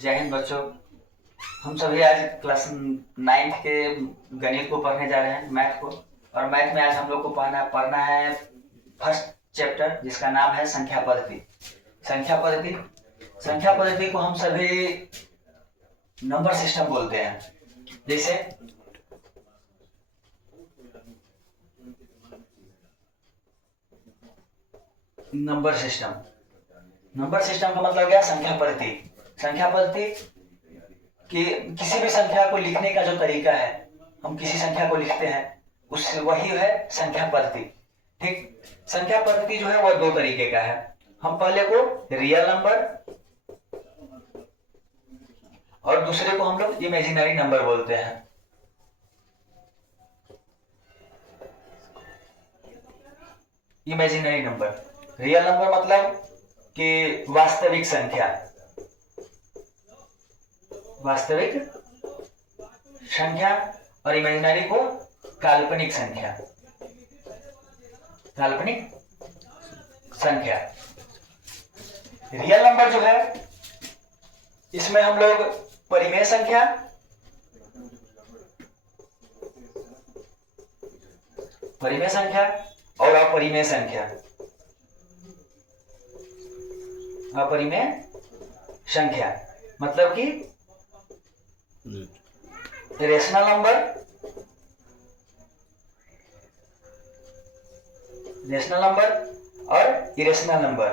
जय हिंद बच्चों। हम सभी आज क्लास 9th के गणित को पढ़ने जा रहे हैं, मैथ को। और मैथ में आज हम लोग को पढ़ना है फर्स्ट चैप्टर, जिसका नाम है संख्या पद्धति। संख्या पद्धति को हम सभी नंबर सिस्टम बोलते हैं। जैसे नंबर सिस्टम का मतलब क्या? संख्या पद्धति कि किसी भी संख्या को लिखने का जो तरीका है, हम किसी संख्या को लिखते हैं, उस वही है संख्या पद्धति। ठीक, संख्या पद्धति जो है वह दो तरीके का है। हम पहले को रियल नंबर और दूसरे को हम लोग इमेजिनरी नंबर बोलते हैं। इमेजिनरी नंबर, रियल नंबर मतलब कि वास्तविक संख्या, और इमेजिनरी को काल्पनिक संख्या। रियल नंबर जो है, इसमें हम लोग परिमेय संख्या और अपरिमेय संख्या मतलब कि रेशनल नंबर और इरेशनल नंबर,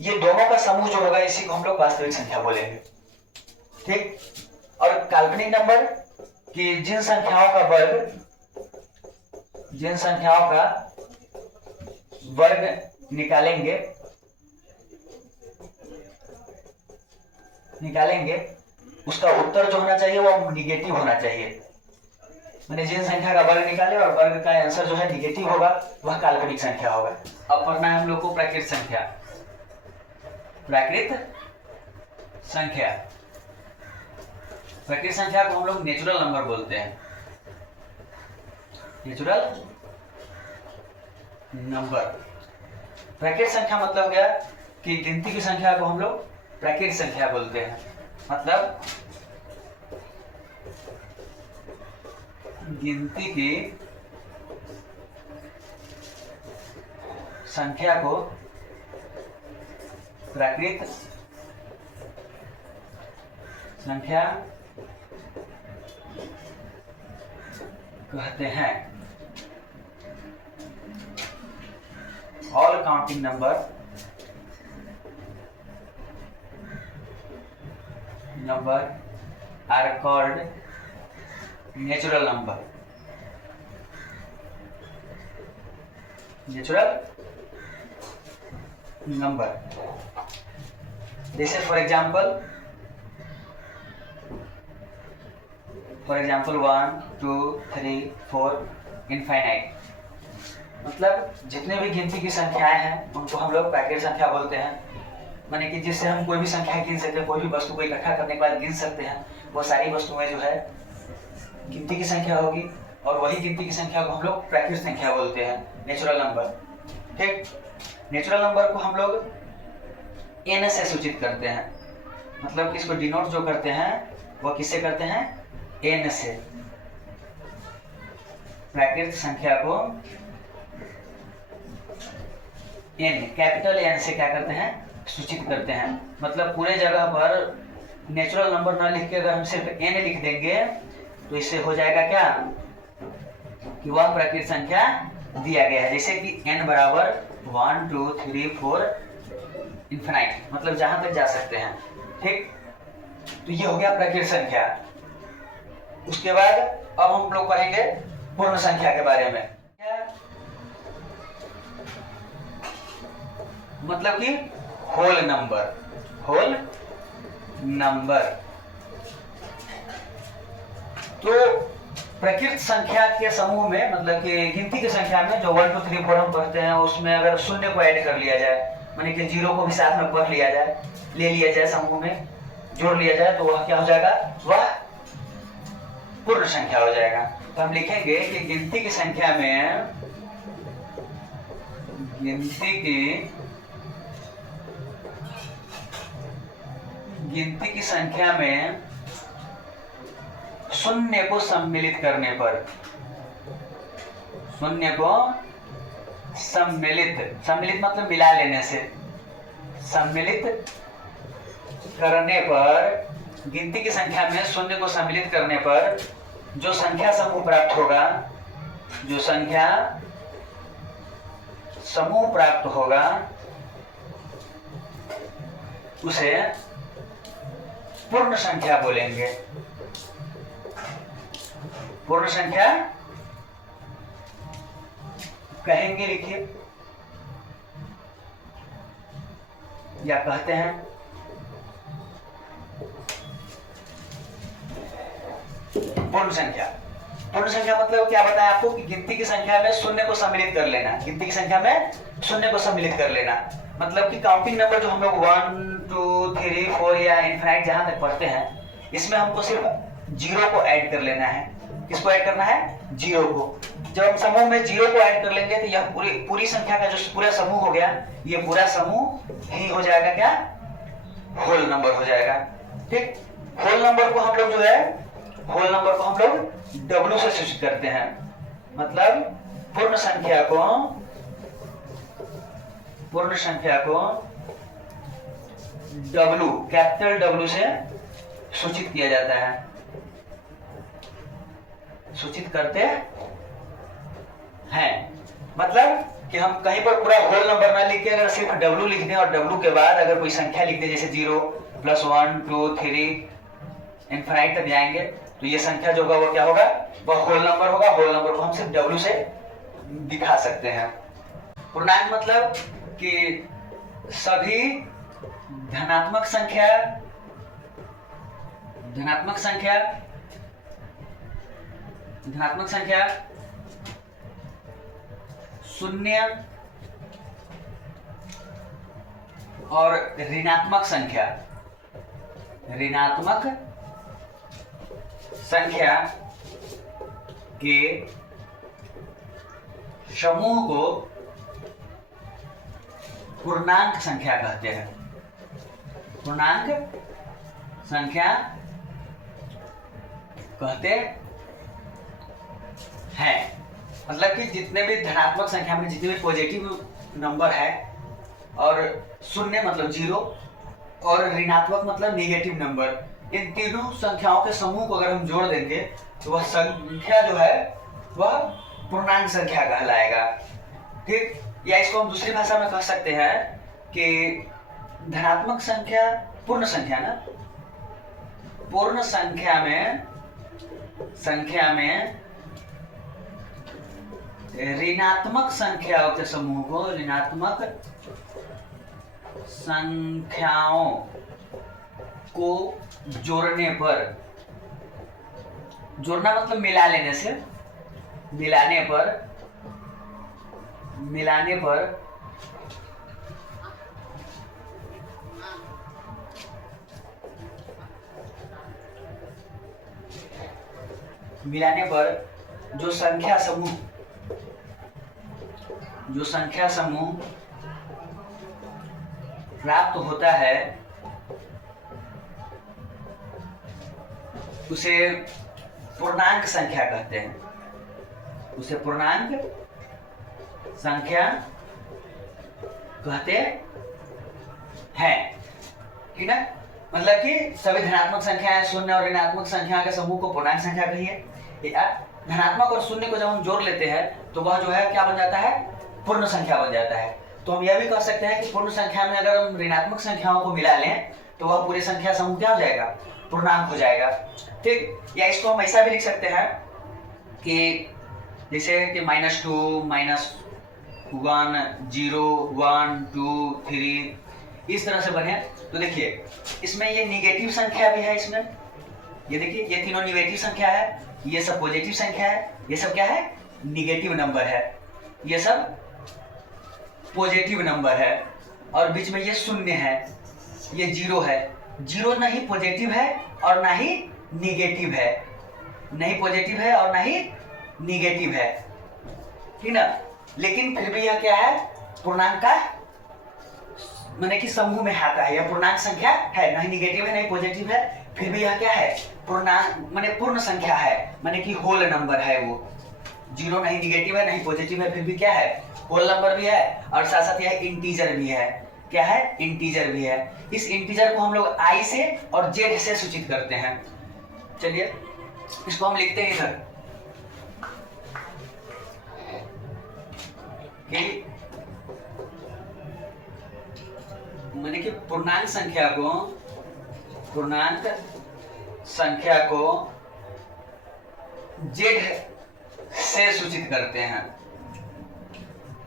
ये दोनों का समूह जो होगा, इसी को हम लोग वास्तविक संख्या बोलेंगे। ठीक, और काल्पनिक नंबर कि जिन संख्याओं का वर्ग निकालेंगे, उसका उत्तर जो होना चाहिए वो निगेटिव होना चाहिए। मैंने जिन संख्या का वर्ग निकाले और वर्ग का आंसर जो है निगेटिव होगा, वह काल्पनिक संख्या होगा। अब पढ़ना है हम लोग को प्राकृत संख्या को हम लोग नेचुरल नंबर बोलते हैं। प्राकृत संख्या मतलब क्या कि गिनती की संख्या को हम लोग प्राकृत संख्या बोलते हैं। मतलब गिनती की संख्या को प्राकृत संख्या कहते हैं। All counting number are called natural number। जैसे फॉर एग्जाम्पल 1 2 3 4 इनफाइनाइट, मतलब जितने भी गिनती की संख्याएं हैं उनको हम लोग प्राकृत संख्या बोलते हैं। माने कि जिससे हम कोई भी संख्या गिन सकते हैं, कोई भी वस्तु को इकट्ठा करने के बाद गिन सकते हैं, वो सारी वस्तुएं जो है गिनती की संख्या होगी, और वही गिनती की संख्या को हम लोग प्राकृत संख्या बोलते हैं, नेचुरल नंबर। ठीक, नेचुरल नंबर को हम लोग n से सूचित करते हैं, मतलब कि इसको डिनोट जो करते हैं वो किससे करते हैं? n से। प्राकृत संख्या को कैपिटल N से क्या करते हैं? सूचित करते हैं। मतलब पूरे जगह पर नेचुरल नंबर ना लिख के अगर हम सिर्फ n लिख देंगे तो इससे हो जाएगा क्या कि वह प्राकृत संख्या दिया गया है। जैसे कि n बराबर 1 2 3 4 इनफिनाइट, मतलब जहां तक जा सकते हैं। ठीक, तो ये हो गया प्राकृत संख्या। उसके बाद अब हम लोग पढ़ेंगे पूर्ण संख्या के बारे में। मतलब कि होल नंबर। तो प्राकृत संख्या के समूह में, मतलब कि गिनती की संख्या में जो 1 2 3 4 हम पढ़ते हैं, उसमें अगर शून्य को ऐड कर लिया जाए, माने कि 0 को भी साथ में पढ़ लिया जाए, ले लिया जाए, समूह में जोड़ लिया जाए, तो वह क्या हो जाएगा? वह पूर्ण संख्या हो जाएगा। तो हम लिखेंगे कि गिनती की संख्या में गिनती की संख्या में शून्य को सम्मिलित करने पर, शून्य को सम्मिलित मतलब मिला लेने से, सम्मिलित करने पर, गिनती की संख्या में शून्य को सम्मिलित करने पर जो संख्या समूह प्राप्त होगा, जो संख्या समूह प्राप्त होगा उसे पूर्ण संख्या बोलेंगे। पूर्ण संख्या कहेंगे, लिखिए, या कहते हैं। पूर्ण संख्या, पूर्ण संख्या मतलब क्या बताया आपको कि गिनती की संख्या में शून्य को सम्मिलित कर लेना, गिनती की संख्या में शून्य को सम्मिलित कर लेना, मतलब कि काउंटिंग नंबर जो हम लोग 1 2 3 4 या इनफाइनाइट जहां तक पढ़ते हैं, इसमें हमको सिर्फ जीरो को ऐड कर लेना है। किसको ऐड करना है? जीरो को। जब हम समूह में जीरो को ऐड कर लेंगे तो यह पूरी संख्या का जो पूरा समूह हो गया, ये पूरा समूह ही हो जाएगा क्या? होल नंबर हो जाएगा। ठीक, होल नंबर को हम लोग जो है, होल नंबर को हम लोग W से सूचित करते हैं, मतलब पूर्ण संख्या को W, कैपिटल W से सूचित किया जाता है, सूचित करते हैं। मतलब कि हम कहीं पर पूरा होल नंबर ना लिख के अगर सिर्फ W लिख दें और W के बाद अगर कोई संख्या लिख दें, जैसे 0 + 1 2 3 इनफाइनाइट तक जाएंगे, तो ये संख्या जो होगा वो क्या होगा? वह होल नंबर होगा। होल नंबर को हम सिर्फ W से दिखा सकते हैं। पूर्णांक मतलब कि सभी धनात्मक संख्या शून्य और ऋणात्मक संख्या के समूह को पूर्णांक संख्या कहते हैं। पूर्णांक संख्या कहते हैं। मतलब कि जितने भी धनात्मक संख्या में जितने भी पॉजिटिव नंबर है, और शून्य मतलब जीरो, और ऋणात्मक मतलब नेगेटिव नंबर, इन तीनों संख्याओं के समूह को अगर हम जोड़ देंगे तो वह संख्या जो है वह पूर्णांक संख्या कहलाएगा। ठीक, या इसको हम दूसरी भाषा में कह सकते हैं कि धनात्मक संख्या पूर्ण संख्या ना, पूर्ण संख्या में ऋणात्मक संख्याओं के समूह को, ऋणात्मक संख्याओं को जोड़ने पर, जोड़ना मतलब मिला लेने से, मिलाने पर जो संख्या समूह प्राप्त होता है उसे पूर्णांक संख्या कहते हैं। उसे पूर्णांक संख्या कहते हैं। ठीक है, मतलब कि सभी धनात्मक संख्याएं, शून्य और ऋणात्मक संख्या के समूह को पूर्णांक संख्या कहिए। धनात्मक और शून्य को जब हम जोड़ लेते हैं तो वह जो है क्या बन जाता है? पूर्ण संख्या बन जाता है। तो हम यह भी कह सकते हैं कि पूर्ण संख्या में अगर हम ऋणात्मक संख्याओं को मिला लें तो वह पूरी संख्या समूह क्या हो जाएगा? पूर्णांक हो जाएगा। ठीक, या इसको हम ऐसा भी लिख सकते हैं कि जैसे कि -2 -1 0 1 2 3 इस तरह से बने। तो देखिए इसमें ये निगेटिव संख्या भी है, इसमें ये देखिए ये तीनों निगेटिव संख्या है, ये सब पॉजिटिव संख्या है, ये सब क्या है? निगेटिव नंबर है, ये सब पॉजिटिव नंबर है, और बीच में ये शून्य है, ये जीरो है। जीरो ना ही पॉजिटिव है और ना ही निगेटिव है, नहीं पॉजिटिव है और ना ही निगेटिव है, ठीक ना। लेकिन फिर भी यह क्या है? पूर्णांक का माने कि समूह में आता है, यह पूर्णांक संख्या है, नहीं निगेटिव है नहीं पॉजिटिव है, फिर भी यह क्या है, पूर्णांक माने पूर्ण संख्या है, माने कि होल नंबर है वो। जीरो नहीं निगेटिव है नहीं पॉजिटिव है, फिर भी क्या है, होल नंबर भी है, और साथ साथ यह इंटीजर भी है। क्या है, इंटीजर भी है। इस इंटीजर को हम लोग आई से और जेड से सूचित करते हैं। चलिए इसको हम लिखते हैं इधर कि माने कि पूर्णांक संख्या को जेड से सूचित करते हैं,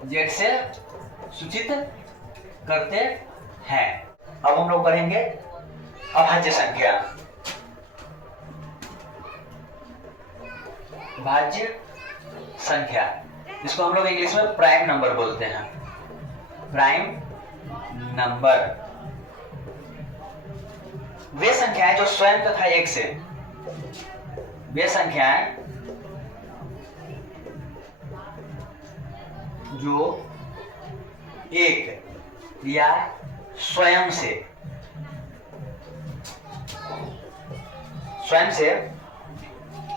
जेड से सूचित करते हैं। अब हम लोग पढ़ेंगे अभाज्य संख्या। भाज्य संख्या, इसको हम लोग इंग्लिश में प्राइम नंबर बोलते हैं। प्राइम नंबर वे संख्याएं जो स्वयं तथा एक से, वे संख्याएं जो एक या स्वयं से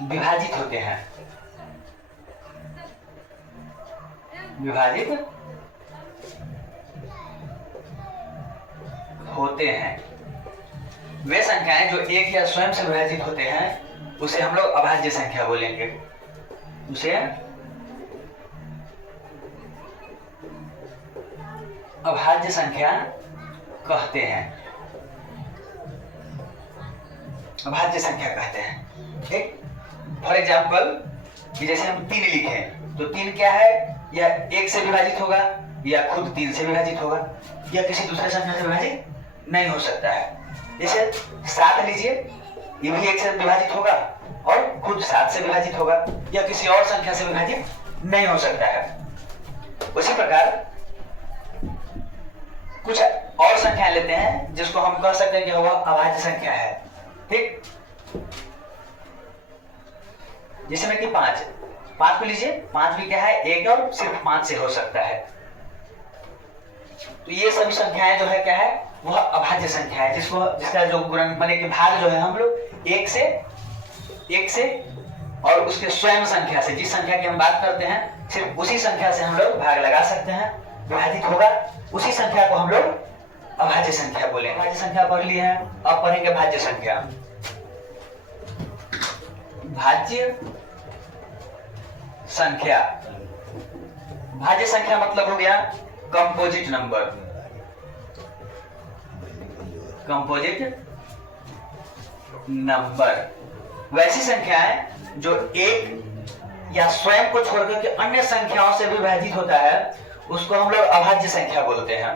विभाजित होते हैं, विभाजित होते हैं। वे संख्याएं जो एक या स्वयं से विभाजित होते हैं उसे हम लोग अभाज्य संख्या बोलेंगे, उसे अभाज्य संख्या कहते हैं, अभाज्य संख्या कहते हैं। ठीक, फॉर एग्जाम्पल कि जैसे हम 3 लिखे तो 3 क्या है, या एक से विभाजित होगा या खुद 3 से विभाजित होगा या किसी दूसरे संख्या से विभाजित नहीं हो सकता है। जैसे 7 लीजिए, ये भी 1 से विभाजित होगा और खुद 7 से विभाजित होगा या किसी और संख्या से विभाजित नहीं हो सकता है। उसी प्रकार कुछ और संख्या लेते हैं जिसको हम कह सकते हैं कि वह अभाज्य संख्या है। ठीक, जैसे में कि 5 को लीजिए, 5 भी क्या है, एक और सिर्फ 5 से हो सकता है। तो ये सभी संख्याएं जो है क्या है, वह अभाज्य संख्या है, जिसका जो गुणन माने कि भाग जो है हम लोग एक से और उसके स्वयं संख्या से, जिस संख्या की हम बात करते हैं सिर्फ उसी संख्या से हम लोग भाग लगा सकते हैं, विभाजित होगा, उसी संख्या को हम लोग अभाज्य संख्या बोलेंगे। भाज्य संख्या पढ़ लिए हैं, अब पढ़ेंगे भाज्य संख्या। भाज्य संख्या, भाज्य संख्या मतलब हो गया कंपोजिट नंबर, कंपोजिट नंबर। वैसी संख्याएं जो एक या स्वयं को छोड़कर के अन्य संख्याओं से विभाजित होता है उसको हम लोग अभाज्य संख्या बोलते हैं,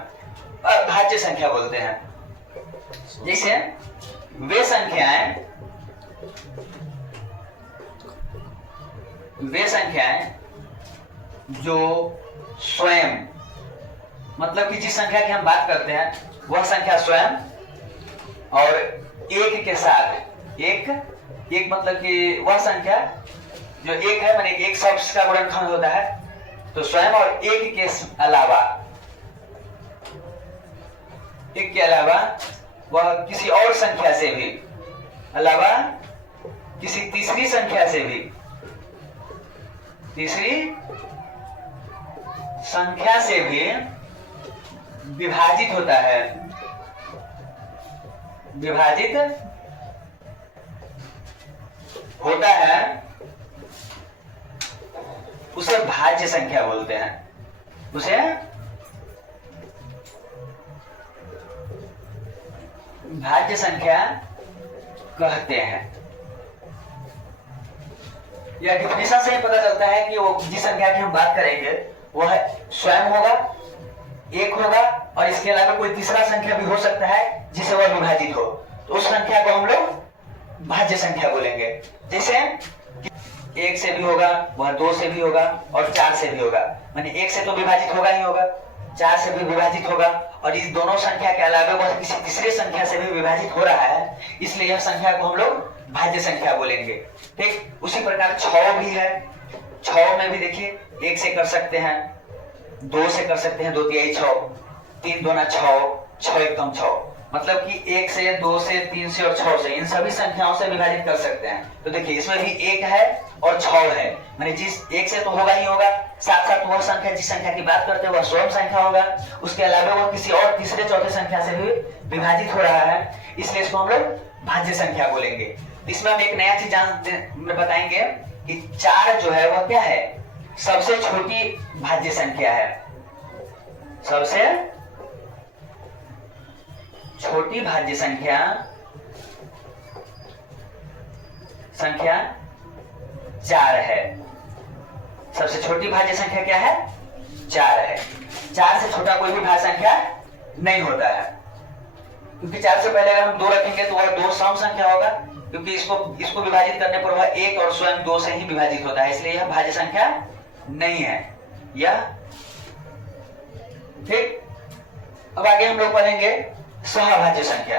अभाज्य संख्या बोलते हैं। जैसे वे संख्याएं जो स्वयं मतलब कि जिस संख्या की हम बात करते हैं वह संख्या स्वयं और एक के साथ, एक मतलब कि वह संख्या जो एक है, माने एक शब्द का गुणनखंड होता है, तो स्वयं और एक के अलावा वह किसी और संख्या से भी, अलावा किसी तीसरी संख्या से भी, विभाजित होता है, विभाजित होता है, उसे भाज्य संख्या बोलते हैं, उसे भाज्य संख्या कहते हैं। यह डेफिनेशन से ही पता चलता है कि वो जिस संख्या की हम बात करेंगे वह स्वयं होगा, एक होगा और इसके अलावा कोई तीसरा संख्या भी हो सकता है जिसे वह विभाजित हो, तो उस संख्या को हम लोग भाज्य संख्या बोलेंगे। जैसे 1 से भी होगा, वह 2 से भी होगा और 4 से भी होगा, माने 1 से तो विभाजित होगा ही होगा, 4 से भी विभाजित होगा और इस दोनों संख्या के अलावा वह किसी तीसरे संख्या से भी विभाजित हो रहा है, इसलिए यह संख्या को हम लोग भाज्य संख्या बोलेंगे। ठीक, उसी प्रकार 6 भी है, 6 में भी देखिए 1 से कर सकते हैं, 2 से कर सकते हैं, 2 तिहाई 6, 3 दूना 6, 6 एकम 6, मतलब कि 1 से 2 से 3 से और 6 से, इन सभी संख्याओं से विभाजित कर सकते हैं। तो देखिए इसमें भी 1 है और 6 है, माने जिस 1 से तो होगा ही होगा, साथ साथ वह संख्या जिस संख्या की बात करते हैं वह स्वयं संख्या होगा, उसके अलावा वह किसी और तीसरे चौथे संख्या से भी विभाजित हो रहा है, इसलिए इसको हम लोग भाज्य संख्या बोलेंगे। इसमें हम एक नया चीज बताएंगे कि 4 जो है वह क्या है, सबसे छोटी भाज्य संख्या है। सबसे छोटी भाज्य संख्या 4 है। सबसे छोटी भाज्य संख्या क्या है, 4 है। 4 से छोटा कोई भी भाज्य संख्या नहीं होता है, क्योंकि 4 से पहले अगर हम 2 रखेंगे तो वह 2 सम संख्या होगा, क्योंकि इसको विभाजित करने पर वह 1 और स्वयं 2 से ही विभाजित होता है, इसलिए यह भाज्य संख्या नहीं है यह। ठीक, अब आगे हम लोग पढ़ेंगे सहभाज्य संख्या।